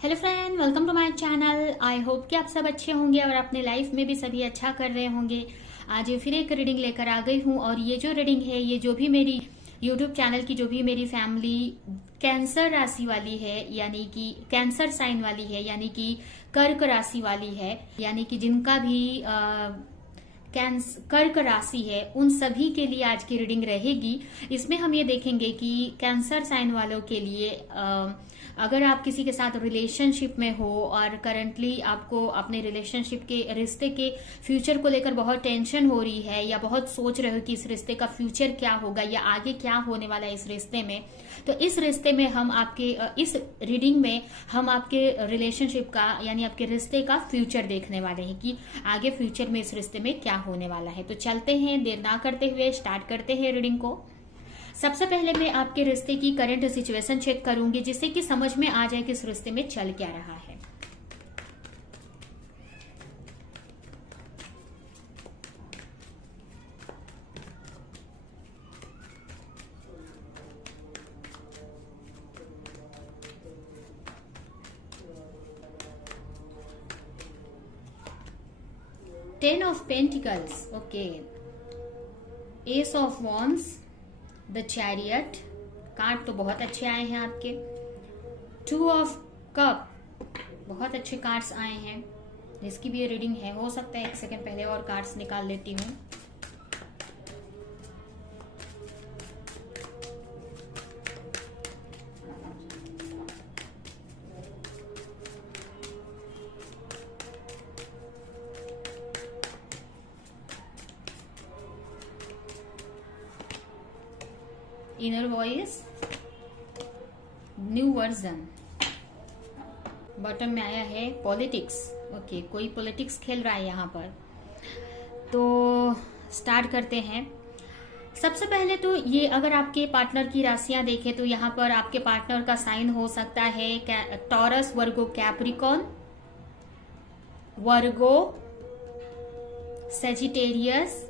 Hello friend, welcome to my channel. I hope कि आप सब अच्छे होंगे और अपने लाइफ में भी सभी अच्छा कर रहे होंगे। आज फिर एक रीडिंग लेकर आ गई हूँ और ये जो रीडिंग है, ये जो भी मेरी यूट्यूब चैनल की जो भी मेरी फैमिली कैंसर राशि वाली है, यानी कि कैंसर साइन वाली है, यानी कि कर्क राशि वाली है, यानी कि जिनका भी कर्क राशि है, उन सभी के लिए आज की रीडिंग रहेगी। इसमें हम ये देखेंगे कि कैंसर साइन वालों के लिए अगर आप किसी के साथ रिलेशनशिप में हो और करंटली आपको अपने रिलेशनशिप के रिश्ते के फ्यूचर को लेकर बहुत टेंशन हो रही है, या बहुत सोच रहे हो कि इस रिश्ते का फ्यूचर क्या होगा या आगे क्या होने वाला है इस रिश्ते में, तो इस रिश्ते में हम आपके इस रीडिंग में हम आपके रिलेशनशिप का यानी आपके रिश्ते का फ्यूचर देखने वाले हैं कि आगे फ्यूचर में इस रिश्ते में क्या होने वाला है। तो चलते हैं, देर ना करते हुए स्टार्ट करते हैं रीडिंग को। सबसे पहले मैं आपके रिश्ते की करंट सिचुएशन चेक करूंगी, जिससे कि समझ में आ जाए कि इस रिश्ते में चल क्या रहा है। Ten of pentacles, okay, S of wands, the chariot. Card तो बहुत अच्छे आए हैं आपके। टू ऑफ कप, बहुत अच्छे कार्ड्स आए हैं। जिसकी भी ये रीडिंग है, हो सकता है एक सेकंड पहले और कार्ड्स निकाल लेती हूँ। Inner voice, new version. Bottom में आया है पॉलिटिक्स, ओके, कोई पॉलिटिक्स खेल रहा है यहाँ पर। तो स्टार्ट करते हैं। सबसे पहले तो ये, अगर आपके पार्टनर की राशियां देखें तो यहाँ पर आपके पार्टनर का साइन हो सकता है टॉरस, वर्गो, कैप्रिकॉन, वर्गो, सेजिटेरियस,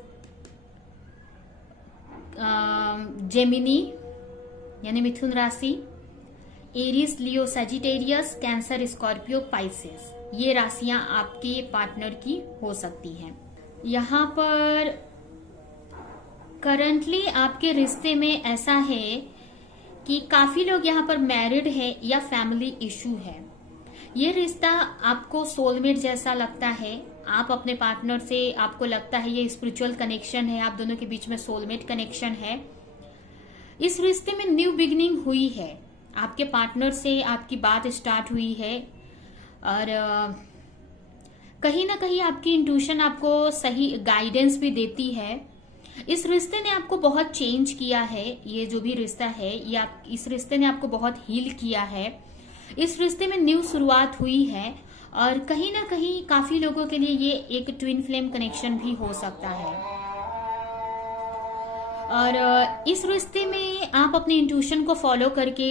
जेमिनी यानी मिथुन राशि, एरीज, लियो, सेजिटेरियस, कैंसर, स्कॉर्पियो, पाइसेस। ये राशियां आपके पार्टनर की हो सकती हैं। यहाँ पर करंटली आपके रिश्ते में ऐसा है कि काफी लोग यहाँ पर मैरिड है या फैमिली इशू है। ये रिश्ता आपको सोलमेट जैसा लगता है। आप अपने पार्टनर से, आपको लगता है ये स्पिरिचुअल कनेक्शन है, आप दोनों के बीच में सोलमेट कनेक्शन है। इस रिश्ते में न्यू बिगिनिंग हुई है, आपके पार्टनर से आपकी बात स्टार्ट हुई है और कहीं ना कहीं आपकी इंट्यूशन आपको सही गाइडेंस भी देती है। इस रिश्ते ने आपको बहुत चेंज किया है। ये जो भी रिश्ता है, ये इस रिश्ते ने आपको बहुत हील किया है। इस रिश्ते में न्यू शुरुआत हुई है और कहीं ना कहीं काफी लोगों के लिए ये एक ट्विन फ्लेम कनेक्शन भी हो सकता है। और इस रिश्ते में आप अपने इंट्यूशन को फॉलो करके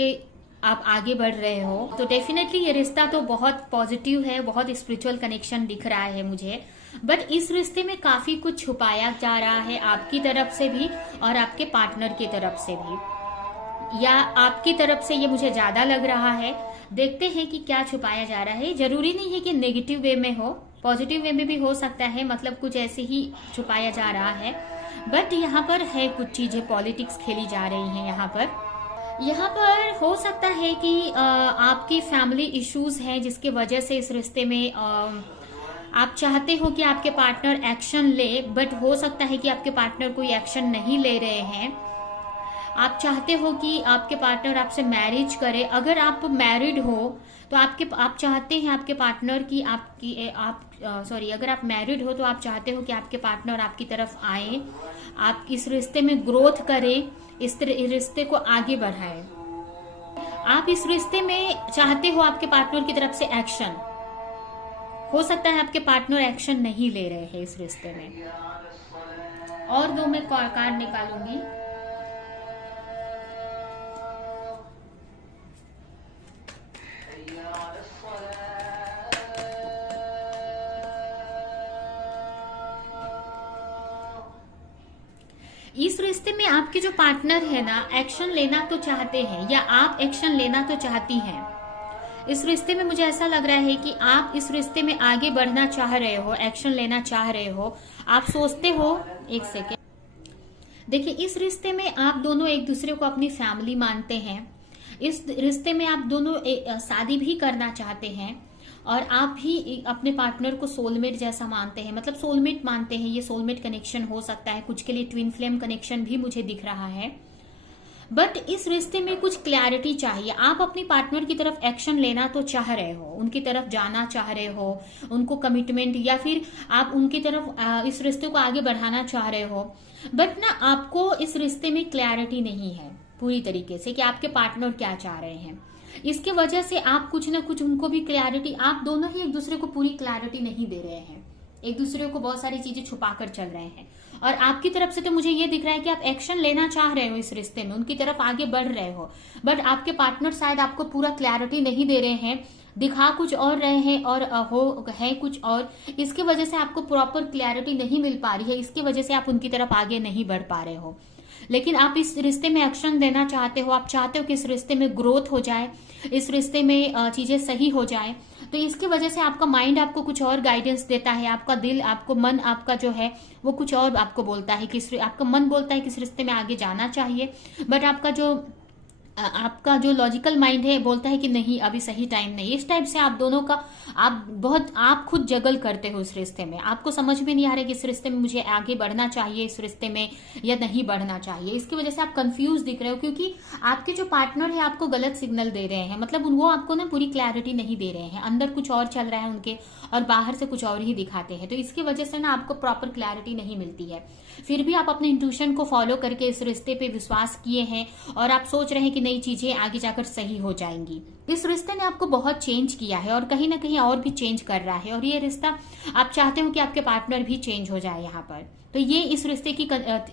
आप आगे बढ़ रहे हो, तो डेफिनेटली ये रिश्ता तो बहुत पॉजिटिव है, बहुत स्पिरिचुअल कनेक्शन दिख रहा है मुझे। बट इस रिश्ते में काफी कुछ छुपाया जा रहा है, आपकी तरफ से भी और आपके पार्टनर की तरफ से भी, या आपकी तरफ से ये मुझे ज्यादा लग रहा है। देखते हैं कि क्या छुपाया जा रहा है। जरूरी नहीं है कि नेगेटिव वे में हो, पॉजिटिव वे में भी हो सकता है, मतलब कुछ ऐसे ही छुपाया जा रहा है। बट यहाँ पर है कुछ चीजें पॉलिटिक्स खेली जा रही हैं। यहाँ पर हो सकता है कि आपकी फैमिली इश्यूज हैं, जिसकी वजह से इस रिश्ते में आप चाहते हो कि आपके पार्टनर एक्शन ले, बट हो सकता है कि आपके पार्टनर कोई एक्शन नहीं ले रहे हैं। आप चाहते हो कि आपके पार्टनर आपसे मैरिज करे। अगर आप मैरिड हो तो आप चाहते हैं आपके पार्टनर की अगर आप मैरिड हो तो आप चाहते हो कि आपके पार्टनर आपकी तरफ आए, आप इस रिश्ते में ग्रोथ करें, इस रिश्ते को आगे बढ़ाएं। आप इस रिश्ते में चाहते हो आपके पार्टनर की तरफ से एक्शन। हो सकता है आपके पार्टनर एक्शन नहीं ले रहे हैं इस रिश्ते में। और दो मैं कार्ड निकालूंगी। इस रिश्ते में आपके जो पार्टनर है ना, एक्शन लेना तो चाहते हैं, या आप एक्शन लेना तो चाहती हैं। इस रिश्ते में मुझे ऐसा लग रहा है कि आप इस रिश्ते में आगे बढ़ना चाह रहे हो, एक्शन लेना चाह रहे हो। आप सोचते हो, एक सेकेंड, देखिए इस रिश्ते में आप दोनों एक दूसरे को अपनी फैमिली मानते हैं। इस रिश्ते में आप दोनों शादी भी करना चाहते हैं और आप भी अपने पार्टनर को सोलमेट जैसा मानते हैं, मतलब सोलमेट मानते हैं। ये सोलमेट कनेक्शन हो सकता है, कुछ के लिए ट्विन फ्लेम कनेक्शन भी मुझे दिख रहा है। बट इस रिश्ते में कुछ क्लैरिटी चाहिए। आप अपनी पार्टनर की तरफ एक्शन लेना तो चाह रहे हो, उनकी तरफ जाना चाह रहे हो, उनको कमिटमेंट या फिर आप उनकी तरफ इस रिश्ते को आगे बढ़ाना चाह रहे हो। बट ना आपको इस रिश्ते में क्लैरिटी नहीं है पूरी तरीके से कि आपके पार्टनर क्या चाह रहे हैं। इसके वजह से आप कुछ ना कुछ उनको भी क्लैरिटी, आप दोनों ही एक दूसरे को पूरी क्लैरिटी नहीं दे रहे हैं, एक दूसरे को बहुत सारी चीजें छुपा कर चल रहे हैं। और आपकी तरफ से तो मुझे ये दिख रहा है कि आप एक्शन लेना चाह रहे हो इस रिश्ते में, उनकी तरफ आगे बढ़ रहे हो। बट आपके पार्टनर शायद आपको पूरा क्लैरिटी नहीं दे रहे हैं, दिखा कुछ और रहे हैं और हो है कुछ और। इसकी वजह से आपको प्रॉपर क्लैरिटी नहीं मिल पा रही है, इसकी वजह से आप उनकी तरफ आगे नहीं बढ़ पा रहे हो। लेकिन आप इस रिश्ते में एक्शन देना चाहते हो, आप चाहते हो कि इस रिश्ते में ग्रोथ हो जाए, इस रिश्ते में चीजें सही हो जाए। तो इसकी वजह से आपका माइंड आपको कुछ और गाइडेंस देता है, आपका दिल, आपको मन, आपका जो है वो कुछ और आपको बोलता है कि आपका मन बोलता है कि इस रिश्ते में आगे जाना चाहिए। बट आपका जो लॉजिकल माइंड है बोलता है कि नहीं, अभी सही टाइम नहीं। इस टाइप से आप दोनों का आप खुद जगल करते हो इस रिश्ते में। आपको समझ में नहीं आ रहा कि इस रिश्ते में मुझे आगे बढ़ना चाहिए इस रिश्ते में या नहीं बढ़ना चाहिए। इसकी वजह से आप कंफ्यूज दिख रहे हो, क्योंकि आपके जो पार्टनर है आपको गलत सिग्नल दे रहे हैं। मतलब वो आपको ना पूरी क्लैरिटी नहीं दे रहे हैं, अंदर कुछ और चल रहा है उनके और बाहर से कुछ और ही दिखाते हैं। तो इसकी वजह से ना आपको प्रॉपर क्लैरिटी नहीं मिलती है। फिर भी आप अपने इंट्यूशन को फॉलो करके इस रिश्ते पे विश्वास किए हैं और आप सोच रहे हैं कि नई चीजें आगे जाकर सही हो जाएंगी। इस रिश्ते ने आपको बहुत चेंज किया है और कहीं ना कहीं और भी चेंज कर रहा है। और ये रिश्ता आप चाहते हो कि आपके पार्टनर भी चेंज हो जाए यहाँ पर। तो ये इस रिश्ते की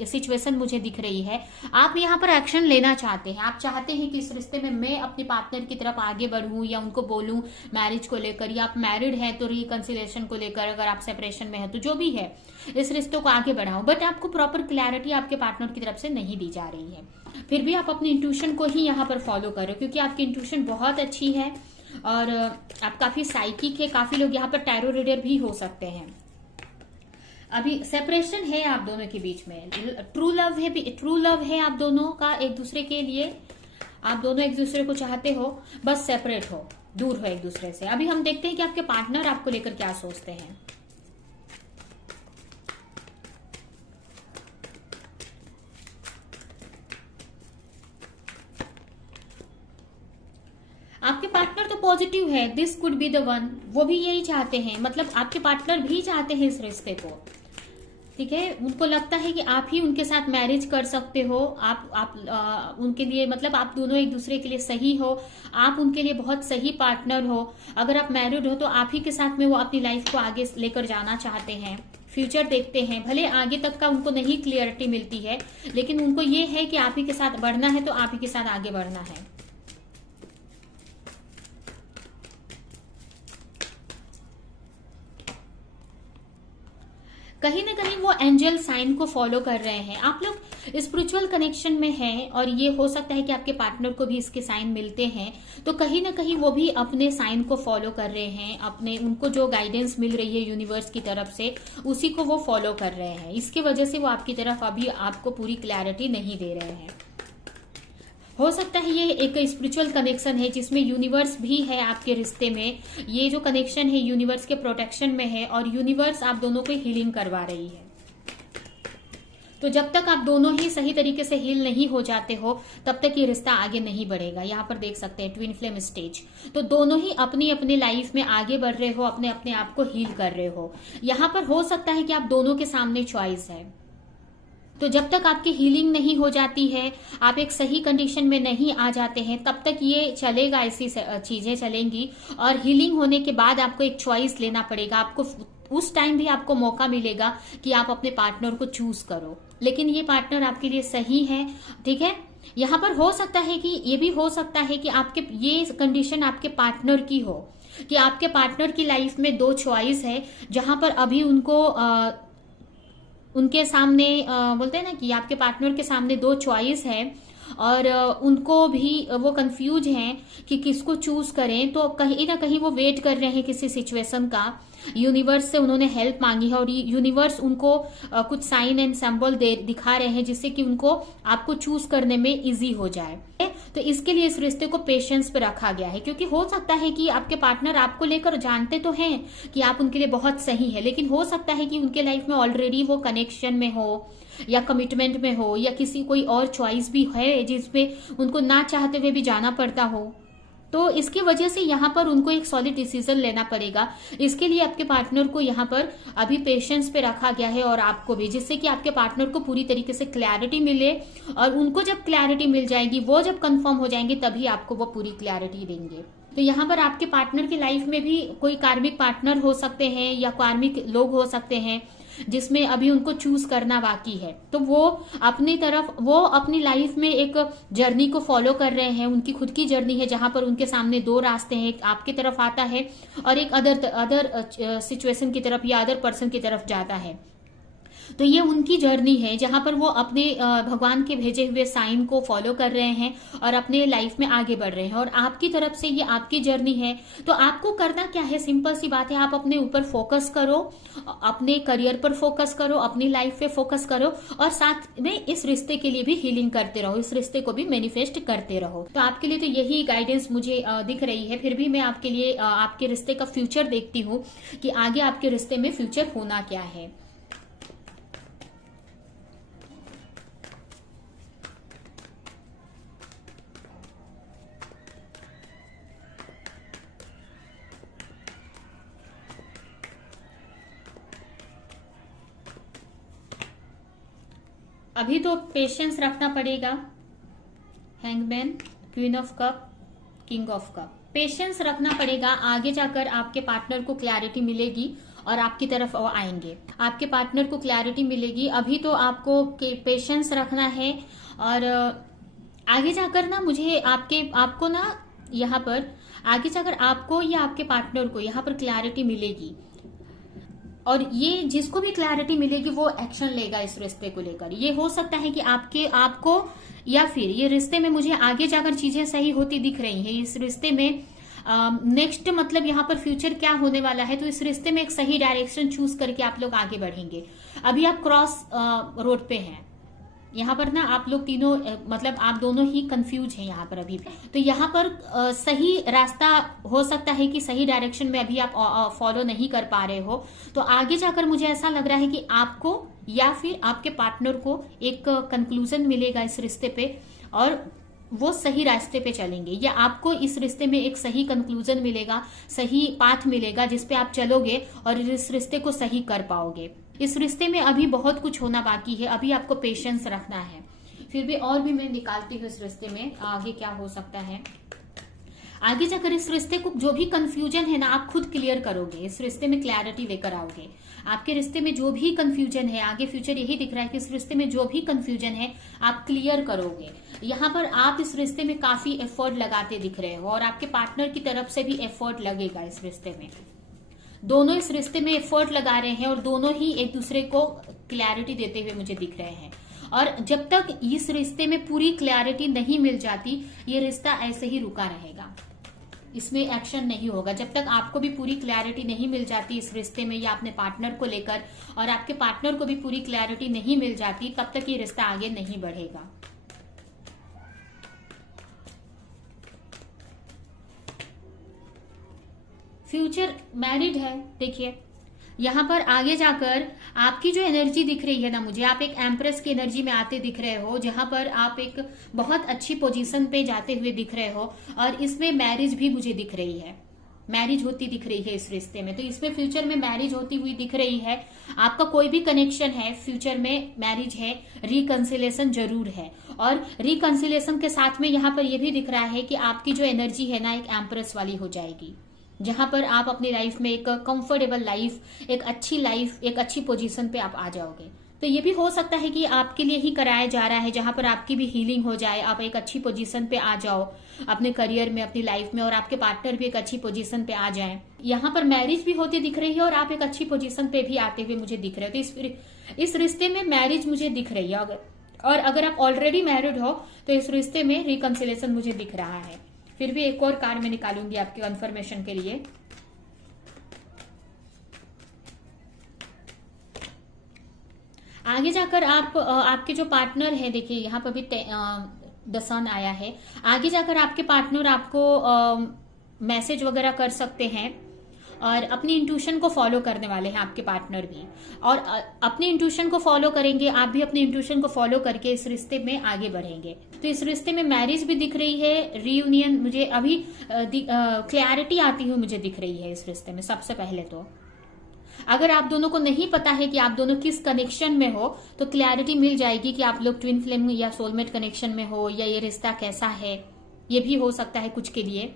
सिचुएशन मुझे दिख रही है। आप यहाँ पर एक्शन लेना चाहते हैं, आप चाहते हैं कि इस रिश्ते में मैं अपने पार्टनर की तरफ आगे बढ़ूं या उनको बोलूं मैरिज को लेकर, या आप मैरिड हैं तो रिकंसिलिएशन को लेकर, अगर आप सेपरेशन में है तो जो भी है इस रिश्ते को आगे बढ़ाओ। बट आपको प्रॉपर क्लैरिटी आपके पार्टनर की तरफ से नहीं दी जा रही है। फिर भी आप अपनी इंट्यूशन को ही यहाँ पर फॉलो करो, क्योंकि आपकी इंट्यूशन बहुत अच्छी है और आप काफी साइकिक है। काफी लोग यहाँ पर टैरो रीडर भी हो सकते हैं। अभी सेपरेशन है आप दोनों के बीच में, ट्रू लव है आप दोनों का एक दूसरे के लिए। आप दोनों एक दूसरे को चाहते हो, बस सेपरेट हो, दूर हो एक दूसरे से। अभी हम देखते हैं कि आपके पार्टनर आपको लेकर क्या सोचते हैं। आपके पार्टनर तो पॉजिटिव है, this could be the one, वो भी यही चाहते हैं। मतलब आपके पार्टनर भी चाहते हैं इस रिश्ते को, ठीक है। उनको लगता है कि आप ही उनके साथ मैरिज कर सकते हो। आप उनके लिए, मतलब आप दोनों एक दूसरे के लिए सही हो, आप उनके लिए बहुत सही पार्टनर हो। अगर आप मैरिड हो तो आप ही के साथ में वो अपनी लाइफ को आगे लेकर जाना चाहते हैं, फ्यूचर देखते हैं। भले आगे तक का उनको नहीं क्लियरिटी मिलती है, लेकिन उनको ये है कि आप ही के साथ बढ़ना है तो आप ही के साथ आगे बढ़ना है। कहीं ना कहीं वो एंजल साइन को फॉलो कर रहे हैं। आप लोग स्पिरिचुअल कनेक्शन में हैं और ये हो सकता है कि आपके पार्टनर को भी इसके साइन मिलते हैं। तो कहीं ना कहीं वो भी अपने साइन को फॉलो कर रहे हैं, अपने उनको जो गाइडेंस मिल रही है यूनिवर्स की तरफ से उसी को वो फॉलो कर रहे हैं। इसकी वजह से वो आपकी तरफ अभी आपको पूरी क्लैरिटी नहीं दे रहे हैं। हो सकता है ये एक स्पिरिचुअल कनेक्शन है जिसमें यूनिवर्स भी है आपके रिश्ते में। ये जो कनेक्शन है यूनिवर्स के प्रोटेक्शन में है और यूनिवर्स आप दोनों को हीलिंग करवा रही है। तो जब तक आप दोनों ही सही तरीके से हील नहीं हो जाते हो तब तक ये रिश्ता आगे नहीं बढ़ेगा। यहाँ पर देख सकते हैं ट्विन फ्लेम स्टेज। तो दोनों ही अपनी अपनी लाइफ में आगे बढ़ रहे हो, अपने अपने आप को हील कर रहे हो। यहाँ पर हो सकता है कि आप दोनों के सामने चॉइस है। तो जब तक आपकी हीलिंग नहीं हो जाती है, आप एक सही कंडीशन में नहीं आ जाते हैं, तब तक ये चलेगा, ऐसी चीजें चलेंगी। और हीलिंग होने के बाद आपको एक चॉइस लेना पड़ेगा। आपको उस टाइम भी आपको मौका मिलेगा कि आप अपने पार्टनर को चूज करो, लेकिन ये पार्टनर आपके लिए सही है, ठीक है। यहाँ पर हो सकता है कि ये भी हो सकता है कि आपके ये कंडीशन आपके पार्टनर की हो, कि आपके पार्टनर की लाइफ में दो चॉइस है, जहां पर अभी उनको उनके सामने बोलते हैं ना कि आपके पार्टनर के सामने दो चॉइस है और उनको भी वो कंफ्यूज हैं कि किसको चूज करें, तो कहीं ना कहीं वो वेट कर रहे हैं किसी सिचुएशन का। यूनिवर्स से उन्होंने हेल्प मांगी है और यूनिवर्स उनको कुछ साइन एंड सिंबल दिखा रहे हैं जिससे कि उनको आपको चूज करने में इजी हो जाए। तो इसके लिए इस रिश्ते को पेशेंस पे रखा गया है, क्योंकि हो सकता है कि आपके पार्टनर आपको लेकर जानते तो हैं कि आप उनके लिए बहुत सही है, लेकिन हो सकता है कि उनके लाइफ में ऑलरेडी वो कनेक्शन में हो या कमिटमेंट में हो या किसी कोई और चॉइस भी है जिसपे उनको ना चाहते हुए भी जाना पड़ता हो। तो इसकी वजह से यहाँ पर उनको एक सॉलिड डिसीजन लेना पड़ेगा। इसके लिए आपके पार्टनर को यहाँ पर अभी पेशेंस पे रखा गया है और आपको भी, जिससे कि आपके पार्टनर को पूरी तरीके से क्लैरिटी मिले। और उनको जब क्लैरिटी मिल जाएगी, वो जब कंफर्म हो जाएंगे, तभी आपको वो पूरी क्लैरिटी देंगे। तो यहाँ पर आपके पार्टनर की लाइफ में भी कोई कार्मिक पार्टनर हो सकते हैं या कार्मिक लोग हो सकते हैं जिसमें अभी उनको चूज करना बाकी है। तो वो अपनी लाइफ में एक जर्नी को फॉलो कर रहे हैं, उनकी खुद की जर्नी है जहां पर उनके सामने दो रास्ते हैं, एक आपकी तरफ आता है और एक अदर सिचुएशन की तरफ या अदर पर्सन की तरफ जाता है। तो ये उनकी जर्नी है जहां पर वो अपने भगवान के भेजे हुए साइन को फॉलो कर रहे हैं और अपने लाइफ में आगे बढ़ रहे हैं। और आपकी तरफ से ये आपकी जर्नी है। तो आपको करना क्या है, सिंपल सी बात है, आप अपने ऊपर फोकस करो, अपने करियर पर फोकस करो, अपनी लाइफ पे फोकस करो और साथ में इस रिश्ते के लिए भी हीलिंग करते रहो, इस रिश्ते को भी मैनिफेस्ट करते रहो। तो आपके लिए तो यही गाइडेंस मुझे दिख रही है। फिर भी मैं आपके लिए आपके रिश्ते का फ्यूचर देखती हूँ कि आगे आपके रिश्ते में फ्यूचर होना क्या है। अभी तो पेशेंस रखना पड़ेगा। Hangman, queen of cup, king of cup, patience रखना पड़ेगा। आगे जाकर आपके पार्टनर को क्लैरिटी मिलेगी और आपकी तरफ वो आएंगे, आपके पार्टनर को क्लैरिटी मिलेगी। अभी तो आपको पेशेंस रखना है और आगे जाकर ना मुझे आपको ना यहाँ पर आगे जाकर आपको या आपके पार्टनर को यहाँ पर क्लैरिटी मिलेगी। और ये जिसको भी क्लैरिटी मिलेगी वो एक्शन लेगा इस रिश्ते को लेकर। ये हो सकता है कि आपको या फिर ये रिश्ते में मुझे आगे जाकर चीजें सही होती दिख रही हैं। इस रिश्ते में नेक्स्ट मतलब यहाँ पर फ्यूचर क्या होने वाला है, तो इस रिश्ते में एक सही डायरेक्शन चूज करके आप लोग आगे बढ़ेंगे। अभी आप क्रॉस रोड पे हैं, यहाँ पर ना आप लोग तीनों मतलब आप दोनों ही कंफ्यूज हैं यहाँ पर अभी भी। तो यहाँ पर सही रास्ता हो सकता है कि सही डायरेक्शन में अभी आप फॉलो नहीं कर पा रहे हो। तो आगे जाकर मुझे ऐसा लग रहा है कि आपको या फिर आपके पार्टनर को एक कंक्लूजन मिलेगा इस रिश्ते पे और वो सही रास्ते पे चलेंगे, या आपको इस रिश्ते में एक सही कंक्लूजन मिलेगा, सही पाथ मिलेगा जिसपे आप चलोगे और इस रिश्ते को सही कर पाओगे। इस रिश्ते में अभी बहुत कुछ होना बाकी है, अभी आपको पेशेंस रखना है। फिर भी और भी मैं निकालती हूँ इस रिश्ते में आगे क्या हो सकता है। आगे जाकर इस रिश्ते को जो भी कंफ्यूजन है ना आप खुद क्लियर करोगे, इस रिश्ते में क्लैरिटी लेकर आओगे। आपके रिश्ते में जो भी कंफ्यूजन है, आगे फ्यूचर यही दिख रहा है कि इस रिश्ते में जो भी कंफ्यूजन है आप क्लियर करोगे। यहाँ पर आप इस रिश्ते में काफी एफर्ट लगाते दिख रहे हो और आपके पार्टनर की तरफ से भी एफर्ट लगेगा इस रिश्ते में। दोनों इस रिश्ते में एफर्ट लगा रहे हैं और दोनों ही एक दूसरे को क्लैरिटी देते हुए मुझे दिख रहे हैं। और जब तक इस रिश्ते में पूरी क्लैरिटी नहीं मिल जाती ये रिश्ता ऐसे ही रुका रहेगा, इसमें एक्शन नहीं होगा। जब तक आपको भी पूरी क्लैरिटी नहीं मिल जाती इस रिश्ते में या अपने पार्टनर को लेकर और आपके पार्टनर को भी पूरी क्लैरिटी नहीं मिल जाती, तब तक ये रिश्ता आगे नहीं बढ़ेगा। फ्यूचर मैरिड है। देखिए यहाँ पर आगे जाकर आपकी जो एनर्जी दिख रही है ना मुझे, आप एक एम्प्रेस की एनर्जी में आते दिख रहे हो जहां पर आप एक बहुत अच्छी पोजीशन पे जाते हुए दिख रहे हो और इसमें मैरिज भी मुझे दिख रही है, मैरिज होती दिख रही है इस रिश्ते में। तो इसमें फ्यूचर में मैरिज होती हुई दिख रही है। आपका कोई भी कनेक्शन है, फ्यूचर में मैरिज है, रिकंसिलेशन जरूर है। और रिकंसिलेशन के साथ में यहाँ पर यह भी दिख रहा है कि आपकी जो एनर्जी है ना एक एम्प्रेस वाली हो जाएगी, जहां पर आप अपनी लाइफ में एक कंफर्टेबल लाइफ, एक अच्छी लाइफ, एक अच्छी पोजीशन पे आप आ जाओगे। तो ये भी हो सकता है कि आपके लिए ही कराया जा रहा है जहां पर आपकी भी हीलिंग हो जाए, आप एक अच्छी पोजीशन पे आ जाओ अपने करियर में, अपनी लाइफ में, और आपके पार्टनर भी एक अच्छी पोजीशन पे आ जाए। यहाँ पर मैरिज भी होती दिख रही है और आप एक अच्छी पोजीशन पे भी आते हुए मुझे दिख रहे हो। तो इस रिश्ते में मैरिज मुझे दिख रही है। और अगर आप ऑलरेडी मैरिड हो तो इस रिश्ते में रिकंसिलेशन मुझे दिख रहा है। फिर भी एक और कार्ड मैं निकालूंगी आपके कंफर्मेशन के लिए। आगे जाकर आप आपके जो पार्टनर है, देखिए यहाँ पर भी द सन आया है, आगे जाकर आपके पार्टनर आपको मैसेज वगैरह कर सकते हैं और अपनी इंट्यूशन को फॉलो करने वाले हैं आपके पार्टनर भी, और अपनी इंट्यूशन को फॉलो करेंगे, आप भी अपनी इंट्यूशन को फॉलो करके इस रिश्ते में आगे बढ़ेंगे। तो इस रिश्ते में मैरिज भी दिख रही है, रीयूनियन मुझे अभी क्लैरिटी आती हुई मुझे दिख रही है इस रिश्ते में। सबसे पहले तो अगर आप दोनों को नहीं पता है कि आप दोनों किस कनेक्शन में हो तो क्लैरिटी मिल जाएगी कि आप लोग ट्विन फ्लेम या सोलमेट कनेक्शन में हो, या ये रिश्ता कैसा है, ये भी हो सकता है कुछ के लिए।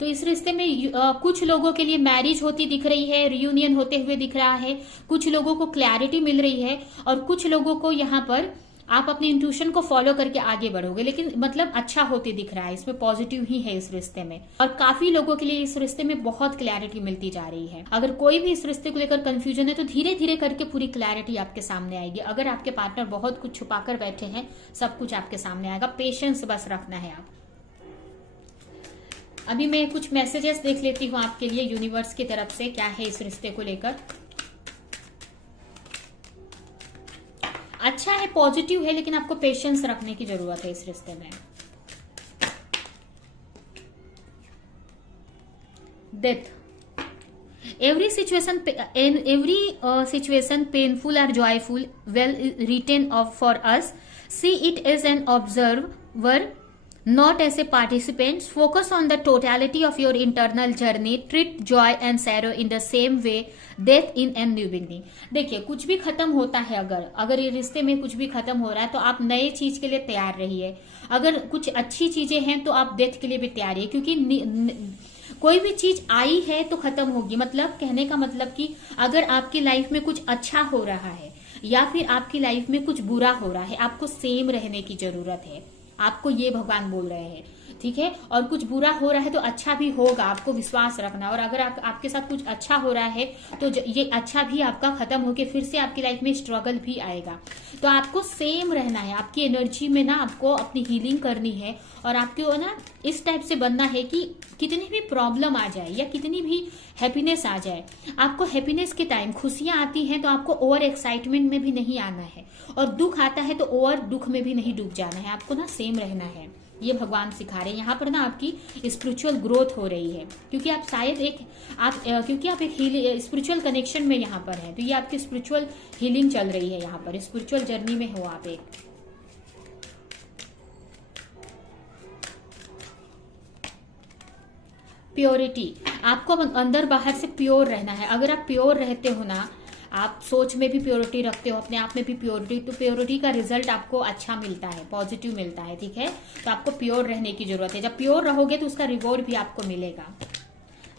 तो इस रिश्ते में कुछ लोगों के लिए मैरिज होती दिख रही है, रियूनियन होते हुए दिख रहा है, कुछ लोगों को क्लैरिटी मिल रही है, और कुछ लोगों को यहाँ पर आप अपने इंट्यूशन को फॉलो करके आगे बढ़ोगे, लेकिन मतलब अच्छा होते दिख रहा है, इसमें पॉजिटिव ही है इस रिश्ते में। और काफी लोगों के लिए इस रिश्ते में बहुत क्लैरिटी मिलती जा रही है। अगर कोई भी इस रिश्ते को लेकर कंफ्यूजन है तो धीरे धीरे करके पूरी क्लैरिटी आपके सामने आएगी। अगर आपके पार्टनर बहुत कुछ छुपा कर बैठे हैं, सब कुछ आपके सामने आएगा, पेशेंस बस रखना है आप। अभी मैं कुछ मैसेजेस देख लेती हूँ आपके लिए यूनिवर्स की तरफ से, क्या है इस रिश्ते को लेकर। अच्छा है, पॉजिटिव है, लेकिन आपको पेशेंस रखने की जरूरत है इस रिश्ते में। डेथ। एवरी सिचुएशन पेनफुल और joyful well written of for us, see it as an observer not as a participant. Focus on the totality of your internal journey. Treat joy and sorrow in the same way. Death in and new beginning. देखिए, कुछ भी खत्म होता है, अगर ये रिश्ते में कुछ भी खत्म हो रहा है तो आप नए चीज के लिए तैयार रहिए। अगर कुछ अच्छी चीजें हैं तो आप डेथ के लिए भी तैयार रहिए, क्योंकि कोई भी चीज आई है तो खत्म होगी। मतलब कहने का मतलब कि अगर आपकी लाइफ में कुछ अच्छा हो रहा है या फिर आपकी लाइफ में कुछ बुरा हो रहा है, आपको सेम रहने की जरूरत है। आपको ये भगवान बोल रहे हैं, ठीक है। और कुछ बुरा हो रहा है तो अच्छा भी होगा, आपको विश्वास रखना। और अगर आपके साथ कुछ अच्छा हो रहा है तो ये अच्छा भी आपका खत्म होके फिर से आपकी लाइफ में स्ट्रगल भी आएगा। तो आपको सेम रहना है, आपकी एनर्जी में ना आपको अपनी हीलिंग करनी है, और आपको ना इस टाइप से बनना है कि कितनी भी प्रॉब्लम आ जाए या कितनी भी हैप्पीनेस आ जाए, आपको हैप्पीनेस के टाइम खुशियां आती हैं तो आपको ओवर एक्साइटमेंट में भी नहीं आना है, और दुख आता है तो ओवर दुख में भी नहीं डूब जाना है। आपको ना सेम रहना है, ये भगवान सिखा रहे हैं। यहाँ पर ना आपकी स्पिरिचुअल ग्रोथ हो रही है, क्योंकि आप शायद क्योंकि आप एक स्पिरिचुअल कनेक्शन में यहाँ पर है, तो ये आपकी स्पिरिचुअल हीलिंग चल रही है। यहाँ पर स्पिरिचुअल जर्नी में हो आप एक। प्योरिटी, आपको अंदर बाहर से प्योर रहना है। अगर आप प्योर रहते हो ना, आप सोच में भी प्योरिटी रखते हो, अपने आप में भी प्योरिटी, तो प्योरिटी का रिजल्ट आपको अच्छा मिलता है, पॉजिटिव मिलता है, ठीक है। तो आपको प्योर रहने की जरूरत है। जब प्योर रहोगे तो उसका रिवॉर्ड भी आपको मिलेगा।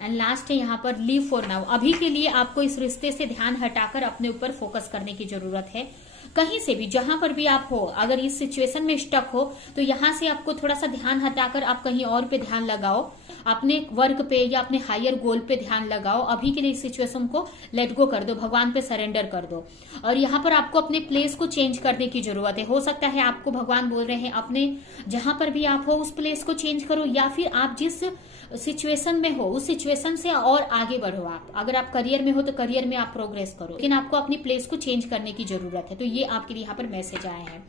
एंड लास्ट है यहाँ पर लिव फॉर नाउ। अभी के लिए आपको इस रिश्ते से ध्यान हटाकर अपने ऊपर फोकस करने की जरूरत है। कहीं से भी, जहां पर भी आप हो, अगर इस सिचुएशन में स्टक हो तो यहाँ से आपको थोड़ा सा ध्यान हटाकर आप कहीं और पे ध्यान लगाओ, अपने वर्क पे या अपने हायर गोल पे ध्यान लगाओ। अभी के लिए इस सिचुएशन को लेट गो कर दो, भगवान पे सरेंडर कर दो। और यहाँ पर आपको अपने प्लेस को चेंज करने की जरूरत है। हो सकता है आपको भगवान बोल रहे हैं अपने जहां पर भी आप हो उस प्लेस को चेंज करो, या फिर आप जिस सिचुएशन में हो उस सिचुएशन से और आगे बढ़ो। आप अगर आप करियर में हो तो करियर में आप प्रोग्रेस करो, लेकिन आपको अपनी प्लेस को चेंज करने की जरूरत है। तो ये आपके लिए यहाँ पर मैसेज आया है।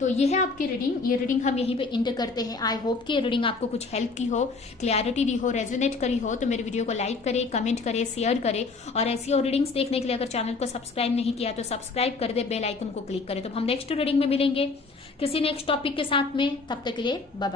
तो ये है आपकी रीडिंग। ये रीडिंग हम यहीं पे एंड करते हैं। आई होप कि ये रीडिंग आपको कुछ हेल्प की हो, क्लैरिटी दी हो, रेजोनेट करी हो। तो मेरे वीडियो को लाइक करें, कमेंट करें, शेयर करें, और ऐसी और रीडिंग्स देखने के लिए अगर चैनल को सब्सक्राइब नहीं किया तो सब्सक्राइब कर दे, बेल आइकन को क्लिक करें। तो हम नेक्स्ट रीडिंग में मिलेंगे किसी नेक्स्ट टॉपिक के साथ में। तब तक के लिए बाय बाय।